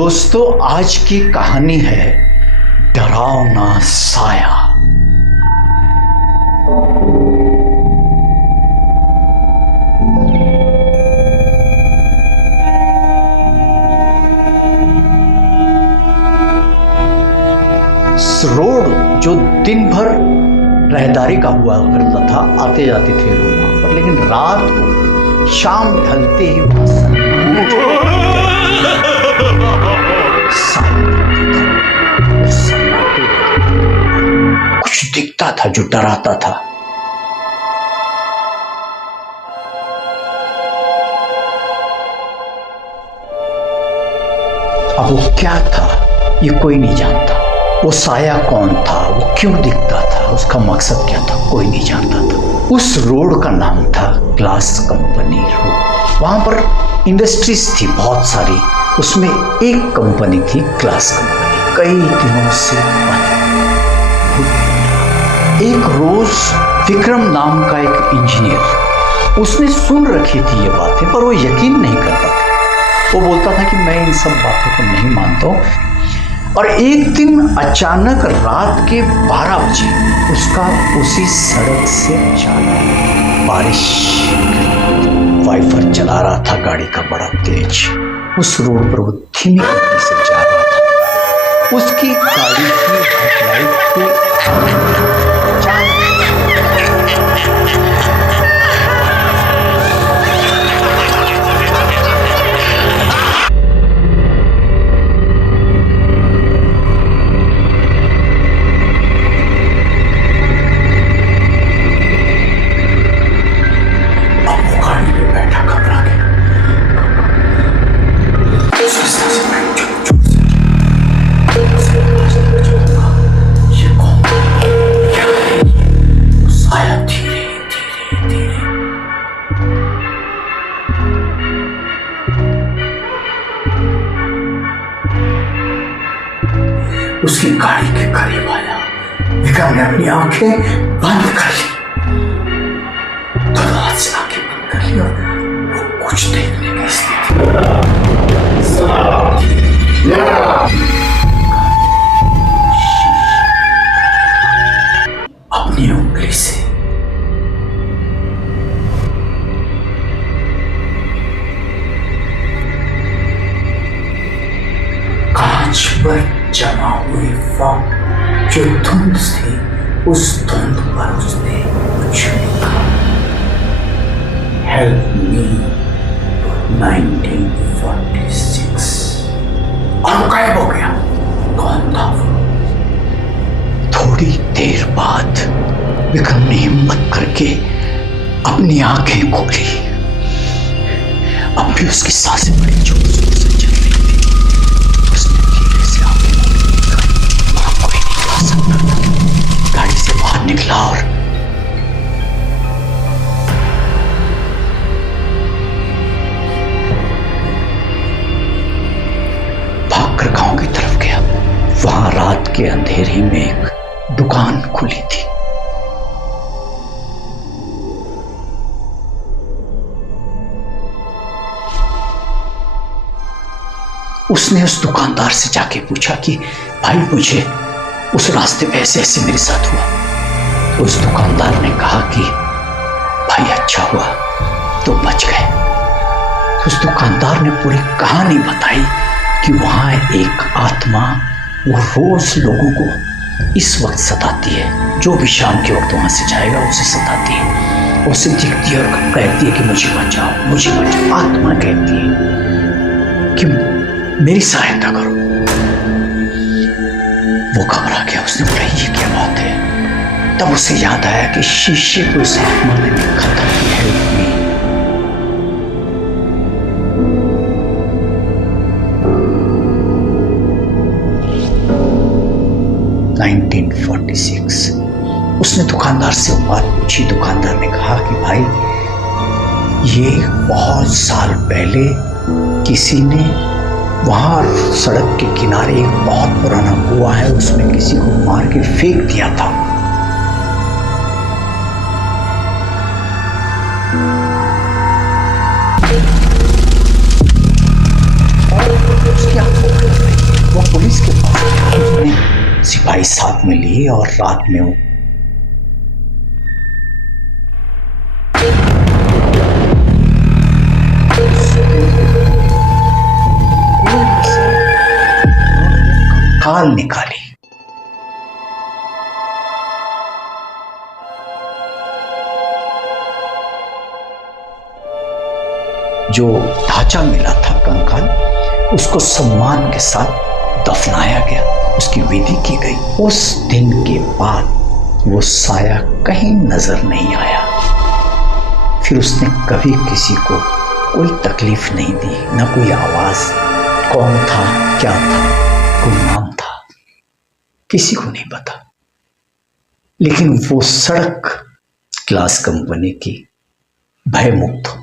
दोस्तों, आज की कहानी है डरावना साया। रोड जो दिन भर रहदारी का हुआ करता था, आते जाते थे लोग वहां पर, लेकिन रात को शाम ढलते ही कुछ दिखता था जो डराता था। अब वो क्या था ये कोई नहीं जानता। वो साया कौन था, वो क्यों दिखता था, उसका मकसद क्या था, कोई नहीं जानता था। उस रोड का नाम था ग्लास कंपनी रोड। वहां पर इंडस्ट्रीज थी बहुत सारी, उसमें एक कंपनी थी ग्लास कंपनी, कई दिनों से बंद। एक रोज विक्रम नाम का एक इंजीनियर, उसने सुन रखी थी ये बातें, पर वो यकीन नहीं करता था। वो बोलता था कि मैं इन सब बातों को नहीं मानता हूं। और एक दिन अचानक रात के 12 बजे उसका उसी सड़क से जाना, बारिश, वाइपर चला रहा था गाड़ी का बड़ा तेज, उस रोड पर वो धीमी गति से जा रहा था। उसकी गाड़ी की हेडलाइट पे उसकी गाड़ी के करीब आया। विक्रम ने अपनी आंखें बंद कर ली, दोनों हाथ से आंखें बंद कर ली और वो कुछ देखने की स्थिति अपनी उंगली से कांच पर जमा हुई फॉग जो धुंध थी, उस धुंध पर उसने कुछ लिखा, हेल्प मी 1946। और गायब हो गया। कौन था वो? थोड़ी देर बाद विक्रम ने हिम्मत करके अपनी आंखें खोली। अब भी उसकी सांसें बड़ी जोर जोर से चल रही थी। उसने धीरे से आंखें खोली, वहां कोई नहीं जा सकता था। गाड़ी से बाहर निकला और भागकर गांव की तरफ गया। वहां रात के अंधेरे में एक दुकान खुली थी। उसने उस दुकानदार से जाके पूछा कि भाई, मुझे उस रास्ते पे ऐसे ऐसे मेरे साथ हुआ। तो उस दुकानदार ने कहा कि भाई, अच्छा हुआ तो बच गए। तो उस दुकानदार ने पूरी कहानी बताई कि वहां एक आत्मा वो रोज लोगों को इस वक्त सताती है, जो भी शाम के वक्त वहां से जाएगा उसे सताती है, उसे दिखती है और कहती है कि मुझे बचाओ, मुझे बचाओ। आत्मा कहती है कि मेरी सहायता करो। वो घबरा गया। उसने बोला, ये क्या बात है? तब उसे याद आया कि शीशे को उस आत्मा ने लिखा था कि हेल्प मी। 1946। उसने दुकानदार से बात पूछी। दुकानदार ने कहा कि भाई, ये बहुत साल पहले किसी ने वहां सड़क के किनारे एक बहुत पुराना कुआं है, उसमें किसी को मार के फेंक दिया था। और उसकी आंखों में सिपाही साथ में लिए और रात में वो काल निकाली। जो ढांचा मिला था कंकाल, उसको सम्मान के साथ दफनाया गया, उसकी विधि की गई। उस दिन के बाद वो साया कहीं नजर नहीं आया। फिर उसने कभी किसी को कोई तकलीफ नहीं दी, ना कोई आवाज, कौन था, क्या था, कोई नाम था, किसी को नहीं पता। लेकिन वो सड़क ग्लास कंपनी की भयमुक्त